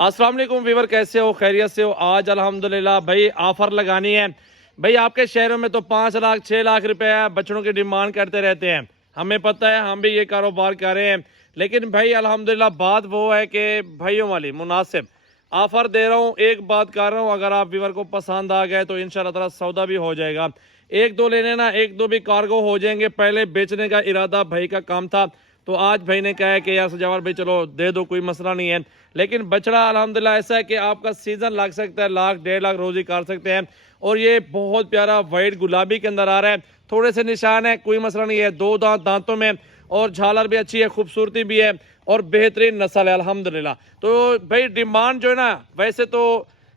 अस्सलाम वालेकुम वीवर, कैसे हो? खैरियत से हो? आज अल्हम्दुलिल्लाह भाई ऑफर लगानी है। भाई आपके शहरों में तो 5 लाख 6 लाख रुपए बछड़ों की डिमांड करते रहते हैं, हमें पता है, हम भी ये कारोबार कर रहे हैं। लेकिन भाई अल्हम्दुलिल्लाह बात वो है कि भाइयों वाली मुनासिब ऑफर दे रहा हूँ, एक बात कर रहा हूँ, अगर आप वीवर को पसंद आ गए तो इंशाल्लाह ताला सौदा भी हो जाएगा। एक दो लेने ना, एक दो भी कार्गो हो जाएंगे। पहले बेचने का इरादा भाई का काम था, तो आज भाई ने कहा है कि यार सजावर भाई चलो दे दो, कोई मसला नहीं है। लेकिन बछड़ा अल्हम्दुलिल्लाह ऐसा है कि आपका सीजन लग सकता है, लाख 1.5 लाख रोजी कर सकते हैं। और ये बहुत प्यारा वाइट गुलाबी के अंदर आ रहा है, थोड़े से निशान है, कोई मसला नहीं है। 2 दांतों में, और झालर भी अच्छी है, खूबसूरती भी है, और बेहतरीन नस्ल है अल्हम्दुलिल्लाह। तो भाई डिमांड जो है ना, वैसे तो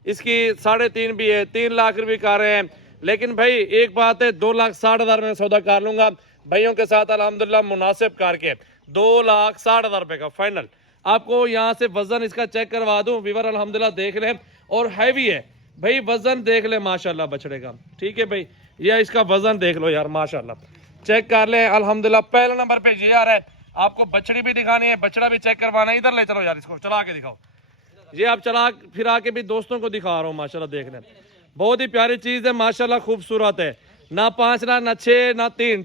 इसकी 3.5 भी है, 3 लाख रुपये कर रहे हैं। लेकिन भाई एक बात है, 2,60,000 में सौदा कर लूंगा भाइयों के साथ अल्हम्दुलिल्लाह, मुनासिब करके 2,60,000 रुपए का फाइनल। आपको यहाँ से वजन इसका चेक करवा दूं वीवर, अल्हम्दुलिल्लाह देख लें। और हैवी है भाई, वजन देख ले माशाल्लाह बछड़े का, ठीक है भाई। ये इसका वजन देख लो यार माशाल्लाह, चेक कर ले अल्हम्दुलिल्लाह। पहले नंबर पे ये आ रहा है, आपको बछड़ी भी दिखानी है, बछड़ा भी चेक करवाना है। इधर ले चलो यार, इसको चला के दिखाओ। ये आप चला फिरा के भी दोस्तों को दिखा रहा हूँ माशाल्लाह, देख लें। बहुत ही प्यारी चीज है माशाल्लाह, खूबसूरत है। ना 5 लाख ना 6 ना 3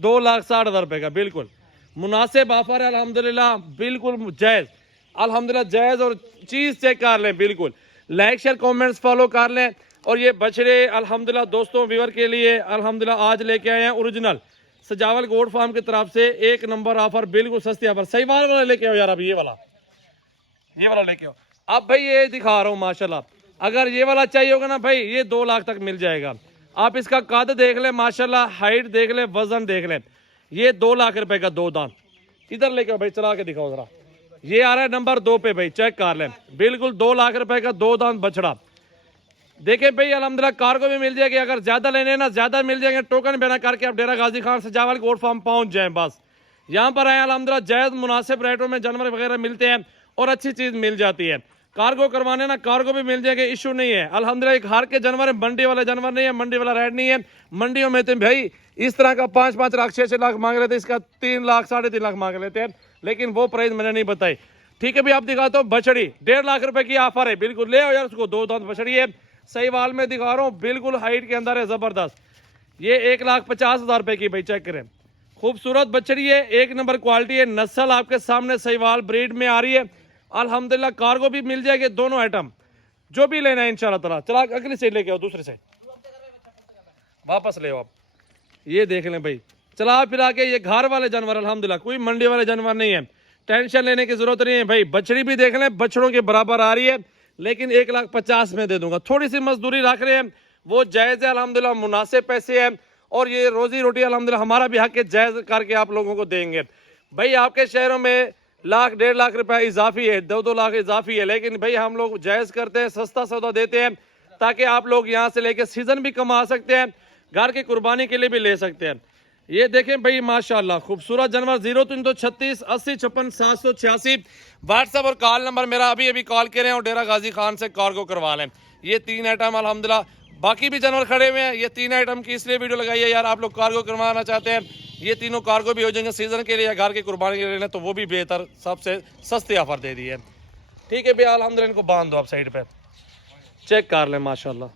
2,60,000 रुपए का बिल्कुल मुनासिब ऑफर है अल्हम्दुलिल्लाह, बिल्कुल जायज अल्हम्दुलिल्लाह जायज। और चीज चेक कर लें बिल्कुल, लाइक शेयर कमेंट्स फॉलो कर लें। और ये बछड़े अल्हम्दुलिल्लाह दोस्तों व्यूअर के लिए अल्हम्दुलिल्लाह आज लेके आए हैं ओरिजिनल सजावल गोट फार्म की तरफ से, 1 नंबर ऑफर, बिल्कुल सस्ती ऑफर। सही वाला लेके आओ यार, अब ये वाला लेके आओ। अब भाई ये दिखा रहा हूँ माशाल्लाह, अगर ये वाला चाहिए होगा ना भाई, ये 2 लाख तक मिल जाएगा। आप इसका कद देख ले माशाल्लाह, हाइट देख ले, वजन देख ले। ये 2 लाख रुपए का 2 दांत। इधर लेके भाई, चला के दिखाओ जरा। ये आ रहा है नंबर 2 पे भाई, चेक कर ले, बिल्कुल 2 लाख रुपए का 2 दांत बछड़ा। देखे भाई अल्हम्दुलिल्लाह कार्गो भी मिल जाएगी, अगर ज्यादा लेने ना ज्यादा मिल जाएंगे। टोकन बना करके आप डेरा गाजी खान सजावल गोट फार्म पहुंच जाए, बस यहाँ पर आए अल्हम्दुलिल्लाह जायज मुनासिब रेटों में जानवर वगैरह मिलते हैं और अच्छी चीज मिल जाती है। कार्गो करवाने ना, कार्गो भी मिल जाएगा, इशू नहीं है अल्हम्दुलिल्लाह। एक हार के जानवर है, मंडी वाला जानवर नहीं है, मंडी वाला रेट नहीं है। मंडियों में तो भाई इस तरह का 5-5 लाख 6-6 लाख मांग लेते हैं, इसका 3 लाख 3.5 लाख मांग लेते हैं। लेकिन वो प्राइस मैंने नहीं बताई, ठीक है भाई। आप दिखाता हूँ बछड़ी, 1.5 लाख रुपए की ऑफर है, बिल्कुल ले आओ यार उसको। 2 दांत बछड़ी है, सही वाल में दिखा रहा हूँ, बिल्कुल हाइट के अंदर है, जबरदस्त। ये 1,50,000 रुपए की भाई, चेक करें, खूबसूरत बछड़ी है, 1 नंबर क्वालिटी है। नस्ल आपके सामने सहीवाल ब्रीड में आ रही है अल्हम्दुलिल्लाह। कार्गो भी मिल जाएगी, दोनों आइटम जो भी लेना है इंशाल्लाह ताला। चला अगली साइड लेके आओ, दूसरे से वापस ले आओ आप। ये देख लें भाई, चला फिर आके, ये घर वाले जानवर अल्हम्दुलिल्लाह, कोई मंडी वाले जानवर नहीं है, टेंशन लेने की जरूरत नहीं है भाई। बछड़ी भी देख लें, बछड़ों के बराबर आ रही है, लेकिन 1,50,000 में दे दूंगा। थोड़ी सी मजदूरी रख रहे हैं, वो जायज है अल्हम्दुलिल्लाह, मुनासिब पैसे हैं। और ये रोजी रोटी अल्हम्दुलिल्लाह हमारा भी हक है, जायज करके आप लोगों को देंगे भाई। आपके शहरों में लाख 1.5 लाख रुपए इजाफी है, 2-2 लाख इजाफी है, लेकिन भाई हम लोग जायज करते हैं, सस्ता सौदा देते हैं, ताकि आप लोग यहाँ से लेके सीजन भी कमा सकते हैं, घर की कुर्बानी के लिए भी ले सकते हैं। ये देखें भाई माशाल्लाह, खूबसूरत जानवर। 0336 80 56 786 व्हाट्सएप और कॉल नंबर मेरा, अभी अभी कॉल करें और डेरा गाजी खान से कार्गो करवा लें। ये 3 आइटम अल्हम्दुलिल्लाह, बाकी भी जानवर खड़े हुए हैं। ये 3 आइटम की इसलिए वीडियो लगाई है यार, आप लोग कार्गो करवाना चाहते हैं, ये तीनों कार्गो भी हो जाएंगे सीजन के लिए या घर की कुर्बानी के लिए लेना, तो वो भी बेहतर सबसे सस्ती ऑफर दे दी है, ठीक है भैया अल्हम्दुलिल्लाह। इनको बांध दो आप साइड पे, चेक कर लें माशाल्लाह।